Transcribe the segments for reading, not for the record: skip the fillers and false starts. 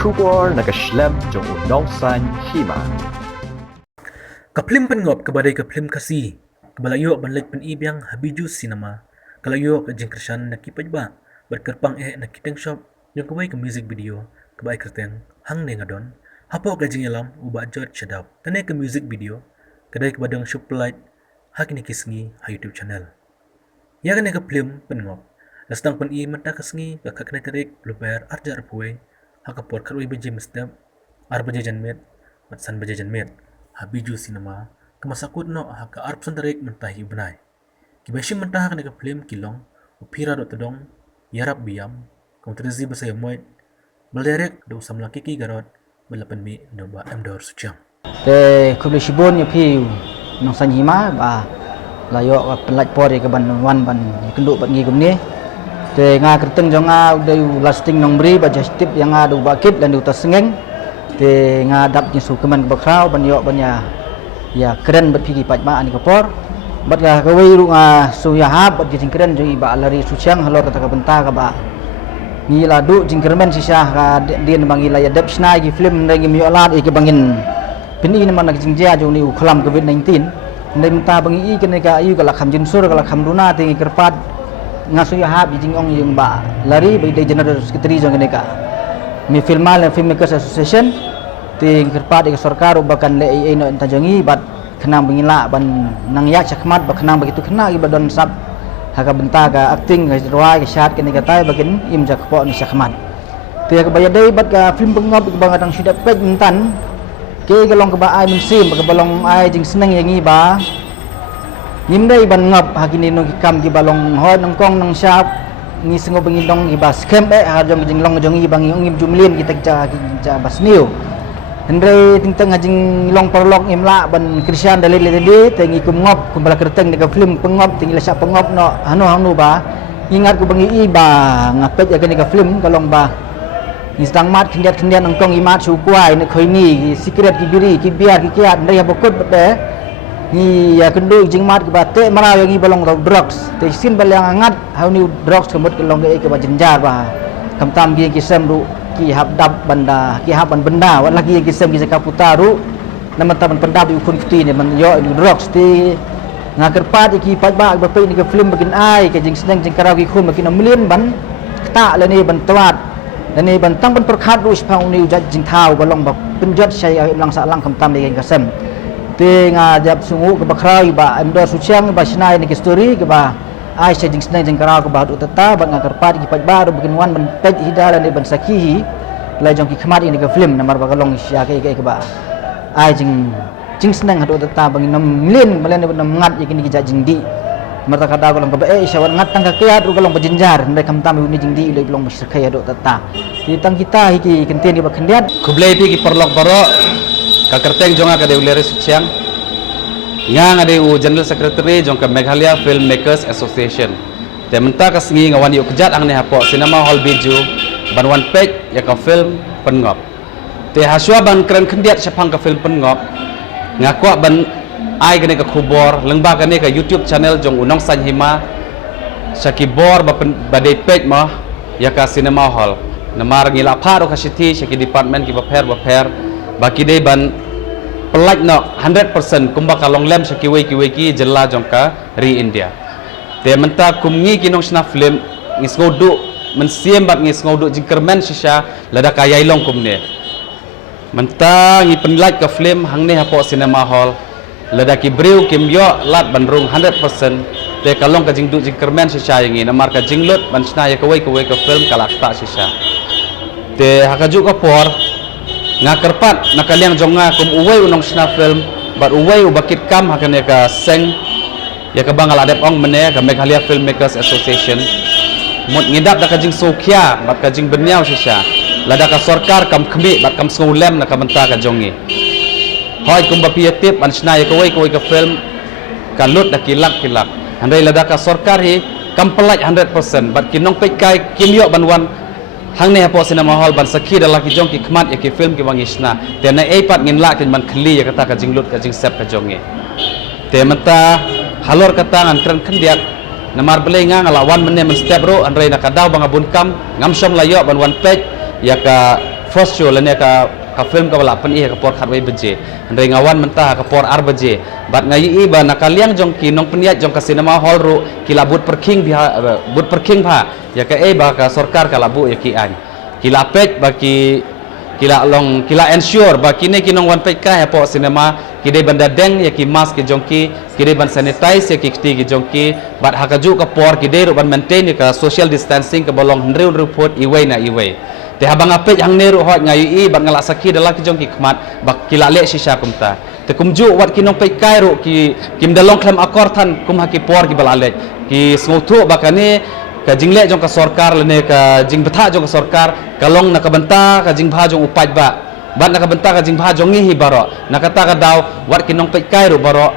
kubor nakaslem jong unong san hima. Kaplim pengop kabadai kaplim kasih. Kabalayo banlik penibiyang habiju sinema. Kalayo kajing kersan nakipaj ba. Berkerpang nakiteng shop. Yung kabay ka music video. Kabay kerteng hang nengadon. Hapo kajing alam uba George Shadab. Tanay ka music video. Kadai kabadang shop light. Hakin ikisngi ha YouTube channel. Ya kanay kaplim pengop. Lastang peni menta kasngi kakakna tarik luper arjar puwe. Hakapor karui beje mestep. Ar beje janmet. Matsan beje janmet. Habiju sinema kemasakut no haka arp santarik mentahi benai kibashim mentah kana ka film kilong upira do tedong yarap biam kontrezi basaya moit balderek do usam kiki garot belapan mi do ba amdor suciang te kubli shibon ya piu nong sanjima ba layo pelat por ke ban wan ban kenduk ban ngi gumni te nga kerteng jonga udah lasting nong beri ba justip yang ada bakit dan utas sengeng te ngadap ni sukeman bakrau ban yo ban ya keren bat pigi paj ma ani kapor bat ga kawai ru suya hab bat jing keren jo iba lari suciang halor kata ka benta ka ba ni ladu jing kermen sisa ka dien bangi la ya dep snai gi film ngi mi olat e ke bangin pini ni man jing ja jo ni uklam covid-19 ndai menta bangi i ke ne ka ayu ka la kham jin sur ka la kham duna te ngi kerpat ngasuya hab jing ong yung ba lari bai de general secretary jo ne ka mi filmal filmmakers association ting kerpat ke sarkar ubakan le no tajangi bat kenang bingila ban nang yak chakmat ba kenang begitu kena ibadon sab haka benta ga acting ga roi ga shat ke negatai bagin im jakpo ni chakmat te ga bayadai bat ga film pengop ke bangadang sudah pej mentan ke galong ke ba ai musim ke balong ai jing seneng yangi ba nimdai ban ngop hakini no kam ki balong ho nang kong nang sap ni sengo bengindong iba scam ha jong jinglong jong ibang ngim jumlin kita ja basniu Hendrai tingtang ngajing long perlok imla ban Christian dalil tadi tengi kumngop kumbala kerteng dekat film pengop tinggi lesak pengop no hanu ba ingat ku bangi iba ngapet akan dekat film kalong ba istang mat kendiat engkong imat sukuai ne khoini secret ki biri ki biar ki kiat ndai habokut bete ni ya kendu jing mat ki bate mara yangi balong drugs te sin balang angat hauni drugs kemut kalong ke ba jenjar ba kamtam gi kisam du ki hab dab banda ki haban benda wat lagi ki sem ki zakaputaru nama taban pendab ukun kuti ni man yo drugs ti ngaker pat ki pat ba ba pe ni ke film bakin ai ke jing seneng jing karau ki khum bakin million ban ta le ni ban twat le ni ban tang ban perkhat ru spau ni ujat jing thau balong ba penjat saya lang sa lang kamtam ni ke sem ti nga jap sungu ke bakrai ba amdo suciang ba sinai ni ke story ke ba ai saya jing seneng jing karau ke ba du tata ba ngaker pat ki pat ba ru bakin wan ban pej hidalan ni ban sakihi lai jong ki khmat ini ke film namar bagalong sia ke ba ai jing seneng hadu tata bang 6 million malen ne ngat yakini ki jing di marta kada galong ba syawat ngat tang ka kiat ru galong bajinjar ndai kam tam ni jing di ulai galong bersekaya hadu tata ti tang kita hiki kentien di bakendiat kublai pi ki perlok baro ka kerteng jonga ka de ulere suciang ngang ade u general secretary jong ka Meghalaya Filmmakers Association te menta ka sngi ngawan yu kejat ang ne hapo cinema hall biju ban one page ya ka film pengop te haswa ban keren kendiat sepang ka film pengop ngakwa ban ai gane ka khubor lengba gane ka YouTube channel jong unong sanhima sakibor ba de page ma ya ka cinema hall namar ngila pharo ka city saki department ki ba pher baki de ban pelaj no 100% kumba ka long lem saki ki jella jong ka ri India te menta kumngi kinong sna film ngisgodu mensiem bat ngis ngoduk jingkermen sisa lada kayai long kumne menta ngi penlaj ka film hangne hapo cinema hall lada ki breu kim yo lat bandrung 100% te kalong ka jingdu jingkermen sisa yangi namar ka jinglut ban sna ya kawai ka film kalakta sisa te hakaju ka por ngakerpat nakaliang jonga kum uwai unong sna film bat uwai ubakit kam hakane ka seng ya ka bangal adep ong mene ka Meghalaya Filmmakers Association mut ngidap da kajing sokia bat kajing berniau sisa lada ka sarkar kam khmi bat kam ngulem na ka menta ka jongi hoi kum bapiatip an snai ka wai ka film kalut da kilak handai lada ka sarkar hi kam pelaj 100% bat kinong pe kai kimyo banwan hang ne hapo cinema hall ban sakhi da laki jong ki khmat ya ki film ki bangisna te na ei pat ngin la kin man khli ya kata ka jing lut ka jing sep ka jongi te menta halor kata ngan kren kendiat namar belai nga ngalawan mene men step ro andrai na kadaw bang abun kam ngamsom layo ban one page ya ka first show lene ka film ka bala pen ka por khatwei beje ndai ngawan mentah ka por ar beje bat ngai ba nakaliang jong ki nong peniat jong ka cinema hall ru kila but perking bha ya ka ba ka sarkar ka labu ya ki an kila pet ba ki kila ensure ba kine kinong wan pet ka ya po cinema kide banda deng ya ki mask ki jong ki kide ban sanitize ya ki kti ki jong ki bat hakaju ka por kide ru ban maintain ya ka social distancing ka bolong hnreu report iwei na iwei te habang apet hang neru hot ngayi bat ngala saki dalam ki jong ki khmat bak kila le shisha kumta te kumju wat kinong pet kai ru ki kim dalong klem akor than kum haki por ki balale ki sngotu bakane ka jingle jong ka sarkar lene ka jing betha jong ka sarkar kalong nakabenta ka jing bha jong upaj ba bat nakabenta ka jing bha jong ngi baro nakata ka daw wat kinong pet kai ru baro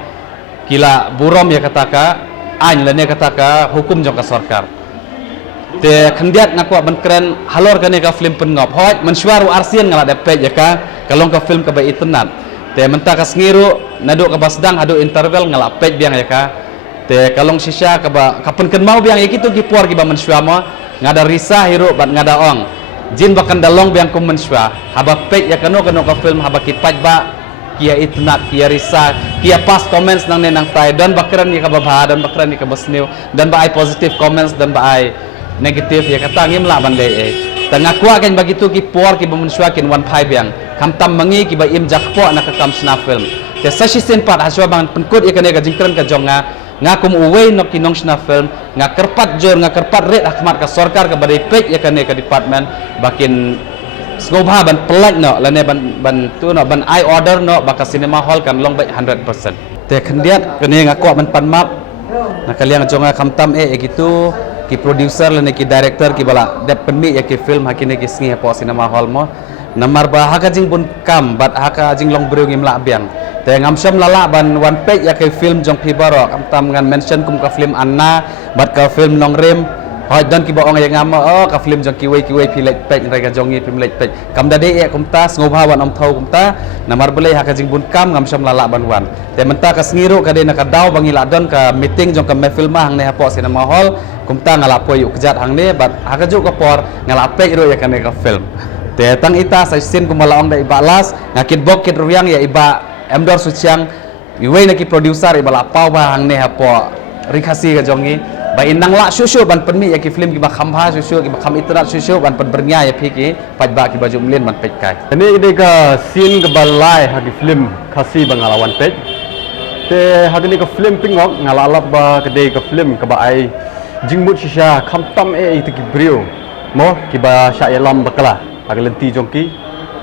kila burom ya kata ka ain lene kata ka hukum jong ka sarkar te khandiat ngakwa ban keren halor kane ka film pen ngop hoj mensuaru arsian ngala depet ya ka kalong ka film ka ba itnat te menta ka sngiru nadu ka basdang adu interval ngala pet biang ya ka te kalong shisha ka ba kapen ken mau biang ikitu ki por ki ba mensua mo ngada risa hiru bat ngada ong jin bakan dalong biang kum mensua haba pet ya kano ka film haba ki paj ba kia itnat kia risa kia pas comments nang nenang tai dan bakran ni ka ba dan bakran ni ka basniu dan ba ai positive comments dan ba ai negatif ya kata ngim la ban le tengah kuat kan begitu ki por ki mensua kin wan phai biang kam tam mangi ki ba im jakpo na ka kam sna film te sashi sen pat haswa bang penkut ya kane ka jingkran ka jonga ngakum uwei no kinong sna film ngakerpat jor ngakerpat red ahmad ka sarkar ka badai pek ya kane ka department bakin ngobha ban pelaj no lane ban tu no ban I order no baka cinema hall kan long baik 100% te khandiat kene ngakwa ban panmap nakaliang jonga kam tam gitu ki producer lene ki director ki bala dep penmi ya ki film hakine ki sngi po cinema hall mo namar ba haka jing bun kam bat haka jing long breu ngim la biang te ngamsam lala ban one page ya ki film jong pi baro kam tam ngan mention kum ka film anna bat ka film nong rem hoj don ki ba ong ya ngam ka film jong ki wei pi lek page ra ka jong ngi film lek page kam dade ya kum ta ngobha wan om thau kum ta namar bele haka jing bun kam ngamsam lala ban wan te menta ka sngiru ka de na ka daw bangila don ka meeting jong ka me film hang ne po cinema hall kumta ngala po yuk kejat hang ne bat hakaju ka por ngala pe iro ya kane ka film te tang ita sa sin kumalaong da ibalas ngakit bok kit ruang ya iba emdor suciang iwei na ki producer ibala pau ba hang ne po rikasi ka jongi ba inang la susu ban penmi ya ki film ki ba khambha susu ki ba kham itrat susu ban pen bernya ya phiki paj ba ki baju mlin ban pej kai ini ide ka scene ke balai hagi film kasi bangalawan pej te hagi ni ka film pingok ngalalap ba kede ka film ka ba ai jingmut shisha khamtam itu ki brio mo ki ba sya yalam bakala hagi lenti jongki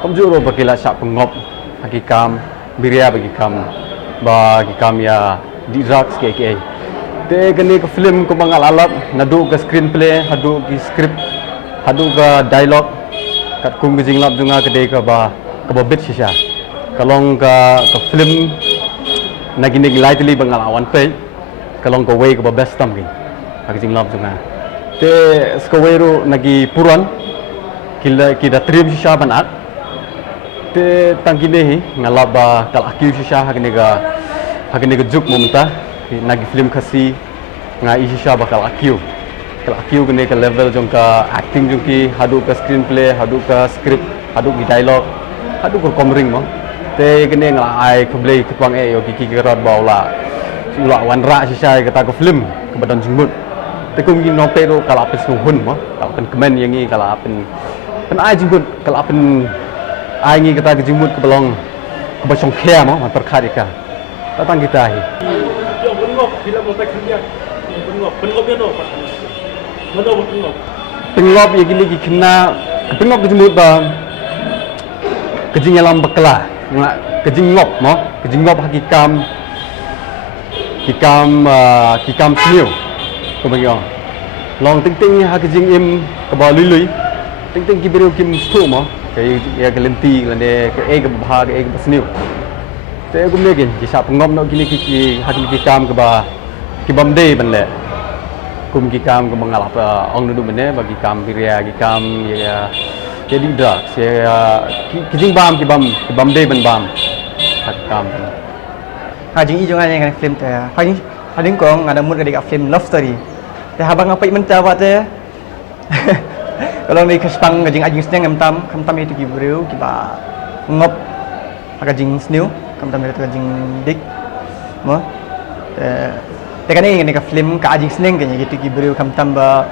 komjuro bakila sya pengop hagi kam biria bagi kam bagi kam ya di drugs ke te kene ka film ko bangalalap nadu ka screenplay hadu ki script hadu ka dialogue kat kum gijing lap junga kede ka ba bit shisha kalong ka film nagini lightly bangalawan pe kalong ka way ka ba best tam gi gijing lap junga te skawero nagi puran kita trim shisha banat te tangkine ngalap ba kal akil shisha hagine ga juk mumta nagi film kasi nga isisha bakal akil kene ka level jong ka acting jong ki hadu ka screenplay hadu ka script hadu ki dialogue hadu ka komring mo te kene nga ai kblei ketwang yo ki kerot baula ula wanra sisha kata ka film ke badan jingmut te kum gi no pero kala apes hun mo kala pen kemen yang ngi kala pen ai jingmut kala pen ai ngi kata ka jingmut ke belong ke basong khe mo man perkharika datang kita hi pengop ya gini kena pengop kejemut ba kejing alam bakla kejing ngop hakikam sniu kebagian long ting ha kejing im keba lui ting kibiru kim stu mo kay ya gelenti lane ke ba ke sniu te gum ne gin kisah pengop no gini hakikam keba kibam day banle kum kikam ke mengalap ong nudu bene bagi kam biria kikam ya jadi drugs ya kijing bam kibam day ban bam hakam Hajing i jonga yang film te hajing kong ada mood dari film love story te habang apa mencawa te kalau ni kespang kajing ajing seneng kam tam itu gibreu kiba ngop kajing snew kam tam itu kajing dik mo tekan ni ka film ka ajing seneng kanya gitu gibreu kam tam ba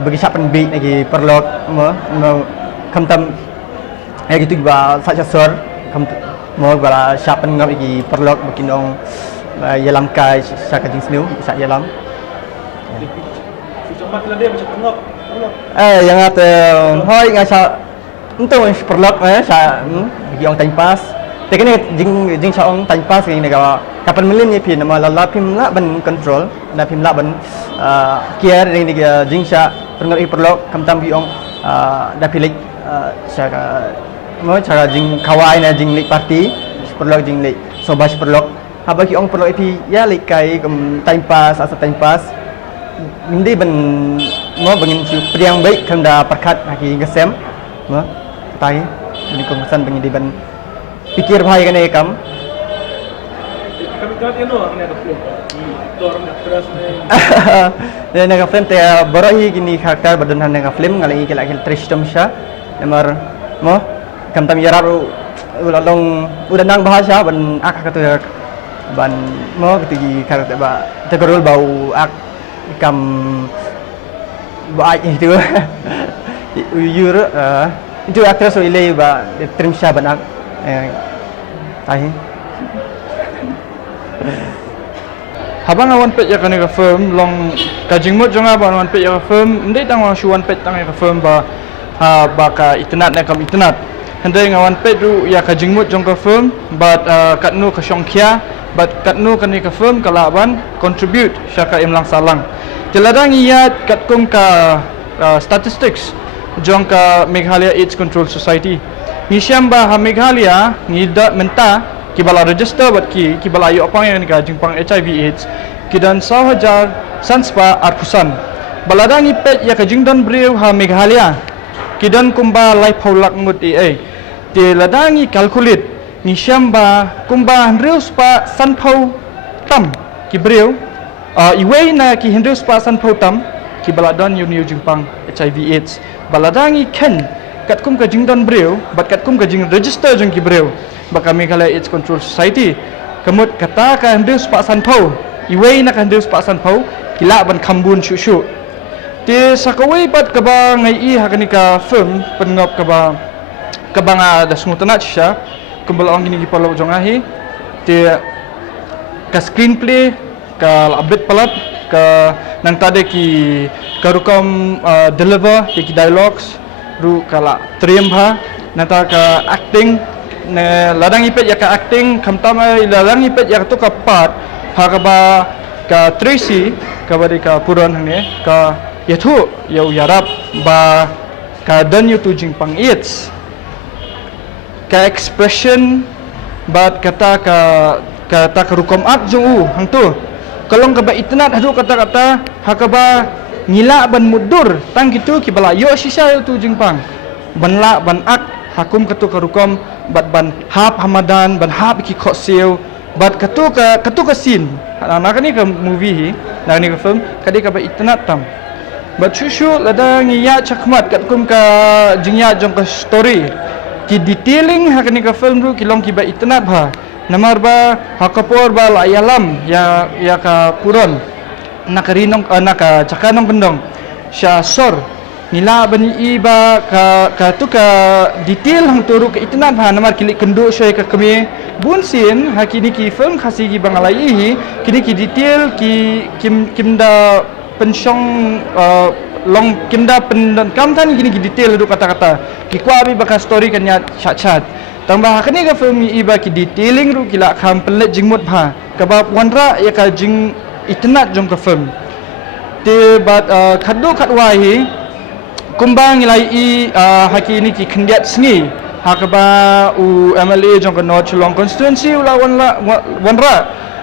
bagi siapan beat lagi perlok mo kam tam gitu giba saja sor kam mo bala siapan ngop lagi perlok makinong yalam kai sa kajing snew sa yalam yang ada hoi ngasa untuk perlok sa bagi orang time pass tekan jing sa orang time pass ni negara kapan melin ni pin nama la pim la ban control la pim la ban kiar ni jing sa perlok kam tam bi ong da pilik sa mo cara jing kawai na jing lik party perlok jing lik sobas perlok haba ki ong perlok pi ya lik kai time pass asa time pass hindi ban mo bangin priang baik kanda perkat haki gesem mo tai ni kongsan bangin di ban pikir bhai kane kam kami kat ano ang nagaplo dorm na terus ni naga film te barahi kini karakter badan naga film ngalai kila kil tristom sha namar mo kam tam yarab ulalong udah nang bahasa ban ak katu ban mo ketigi karakter ba tegarul bau ak kam baik itu itu aktris ile ba trim sha banak tai habang awan pet ya kani ka firm long kajing mot jonga ba awan pet ya ka firm ndai tang wang shuan pet tang ka firm ba ba ka internet na kam internet handai ngawan pet ru ya kajing mot jong ka firm but kat nu ka syongkia but kat nu kani ka firm kalaban contribute syaka imlang salang teladang iyat kat kum ka statistics jong ka Meghalaya AIDS Control Society ni syamba ha Meghalaya ni da menta kibala register bat kibala yo apang yang ka jingpang HIV AIDS kidan 1,000 sanspa arpusan baladang ipet ya ka jingdon breu ha Meghalaya kidan kumba lai paulak ngut te ladangi calculate ni syamba kumba handreus pa sanpau tam kibreu iway na ki Hindu spasan pautam ki baladon yun jingpang HIV AIDS baladangi ken kat kum ka jingdon breu bat kat kum ka jing register jeng ki breu baka Meghalaya AIDS Control Society kemut kata ka Hindu spasan pau iway na ka Hindu spasan pau kila ban kambun syusyu te sakaway bat ka ba ngai hakani ka film pengop ka ba nga dasmutanat siya kumbal ang gini gipalaw jongahi te ka screenplay ka update palat ka nang tade ki karukam deliver ki dialogues ru kala triumha nata ka acting ne ladang ipet ya ka acting kamtama ladang ipet ya to ka part ha ka ba ka Tracy ka bari ka puran hane ka yathu yau yarap ba ka dan yu tu jingpang it's ka expression bat kata ka rukom at jung hang tu kalong ka ba itnat hadu kata-kata hakaba ngila ban mudur tang gitu ki bala yo sisa yo tu jingpang banla ban ak hakum katu ka rukom bat ban hap hamadan ban hap ki khoseu bat katu ka sin na kani ka movie hi na kani ka film kadi ka ba itnat tam bat shushu lada ngiya chakmat kat kum ka jingya jong ka story ki detailing hakani ka film ru kilong ki ba itnat bha namar ba hakapor ba la yalam ya ka puron nakarinong naka cakanong bendong sya sor nila bani iba ka tu ka detail hang turu ka itnat bha namar kilik kendu shay ka kami bunsin hakini ki film khasi ki bangalai hi kini ki detail ki kimda pensyong long kimda pendan kam tan gini ki detail du kata-kata ki kwabi baka story kan ya chat tambah kani ka film iba ki detailing ru kila kham pelet jingmut bha kabab wanra ya ka jing itnat jong ka film te bat khaddu khatwa hi kumbang ilai i hakini ki khndiat sngi hakaba u MLA jong ka North Chelong constituency ula wanra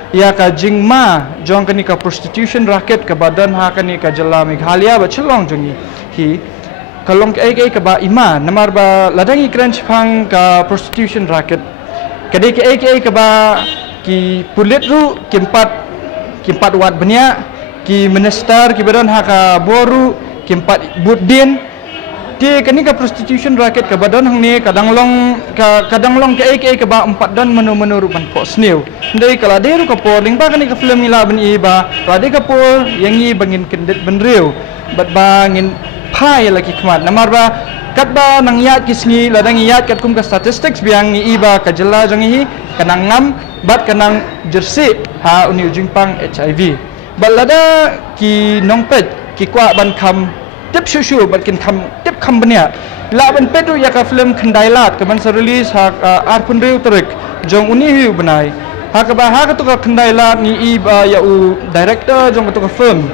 ya ka jingma jong kani ka prostitution racket ka badan ha kani ka jala Meghalaya ba Chelong jong hi kalong ka ba ima namar ba ladangi crunch phang ka prostitution racket kadi ka ba ki pulit ru kimpat wat benya ki minister ki badan ha ka boru kimpat budin Ti kani ka prostitution racket ka badan hang ni kadang long ke ke ba 4 dan menu rupan po snew. Ndai kala deru ka porling ba kani ka film ni laban iba. Rade ka por yang i bangin kendet benriu. Bat bangin pai lagi kmat. Namar ba kat ba nang yat kisngi ladang yat kat kum ka statistics biang ni iba ka jela jong hi kanang ngam bat kanang jersey ha uni ujingpang HIV. Bat lada ki nongpet ki kwa ban kam tip shushu bakin kam tip kam benya la ban pedu ya ka film kendailat ke ban release ha arpun riu terik jong uni hiu benai ha ka ba ha ka tu ka kendailat ni iba ya u director jong tu ka film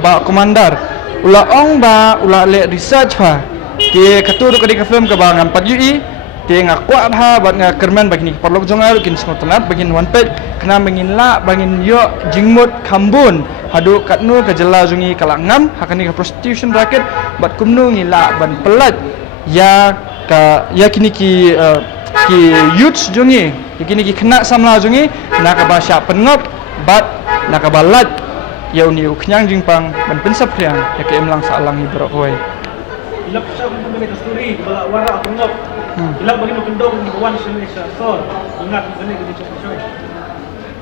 ba komandar ula ong ba ula le research ha ke katur ka di ka film ka ba ngam 4 ui te ngakwa ha bat nga kerman bagini perlu jong aru kin smotanat bagin one page kena bangin la bangin yo jingmut kambun hadu katnu ka jela jungi kalangam hakani ka prostitution racket bat kumnu ngila ban pelat ya kini ki youths jungi kini ki kena samla jungi na ka basya pengop bat na ka balat ya uni uknyang jingpang ban pensap kriang ya ke emlang salang hi berok hoy Ilap siya kung kumili ka story, bala wara akong ngop. Ilap bagi mo kendong, one siya so, ingat mo gani gani siya.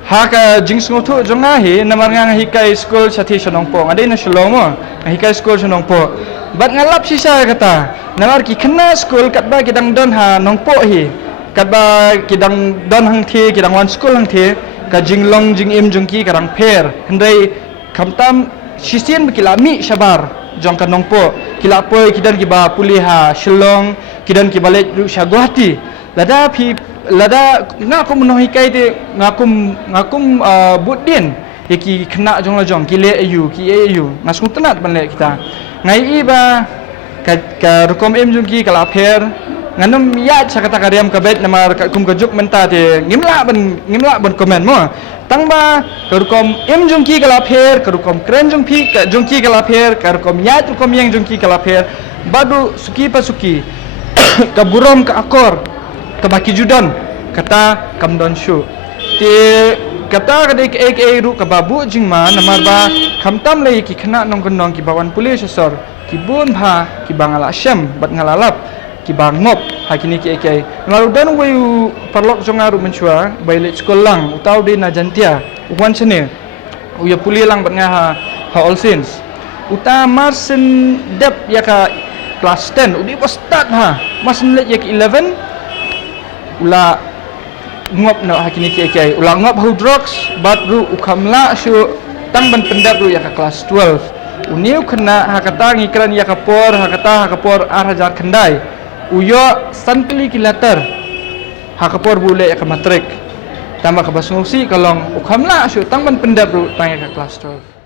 Haka jings ngotu jonga hi namar nga hikai school sathi sonong po ngade na shalom mo hikai school sonong po bat ngalap si sa kata namar ki kena school kat ba kidang don ha nong po hi kat ba kidang don hang thi kidang wan school hang thi ka jinglong jing im jongki karang per hendai kamtam sisian bekilami sabar jong kan nong po kila po kidan ki ba puliha shillong kidan ki balik rusha guwahati lada ngakum menohikai te ngakum budin yaki kena jong la jong ki le ayu ngasung tenat ban le kita ngai iba ka rukom em jong ki kala pher nganum ya sakata kariam ka bet namar kum ka juk menta te ngimla ban komen mo tang ba ka rukom em jong ki kala pher ka rukom kren jong ki kala pher ka rukom ya rukom yang jong ki kala pher badu suki pasuki ka burom ka akor ka baki judan kata kamdon shu ti kata kadai ke ru ka babu jingma namar ba kamtam le ki khana nong gonong ki bawan pulis sor ki bun bha ki bangala syam bat ngalalap ki bangop hakini ki ek lalu dan wayu parlok jongaru menchua bailet sekolang utau de na jantia uwan sene uya puli lang bat nga ha all sins uta marsen dep ya ka class 10 udi was start ha masen let ya ki 11 ula ngop na hakini ki ula ngop hu drugs bat ru ukamla shu tang ban pendap ru ya ka class 12 uniu kena hakata ngikran ya kapor hakapor arhajar kendai uyo sankli kilater hakapor bule ya ka matrik tambah ka basngusi kalong ukamla shu tang ban pendap ru tang ya ka class 12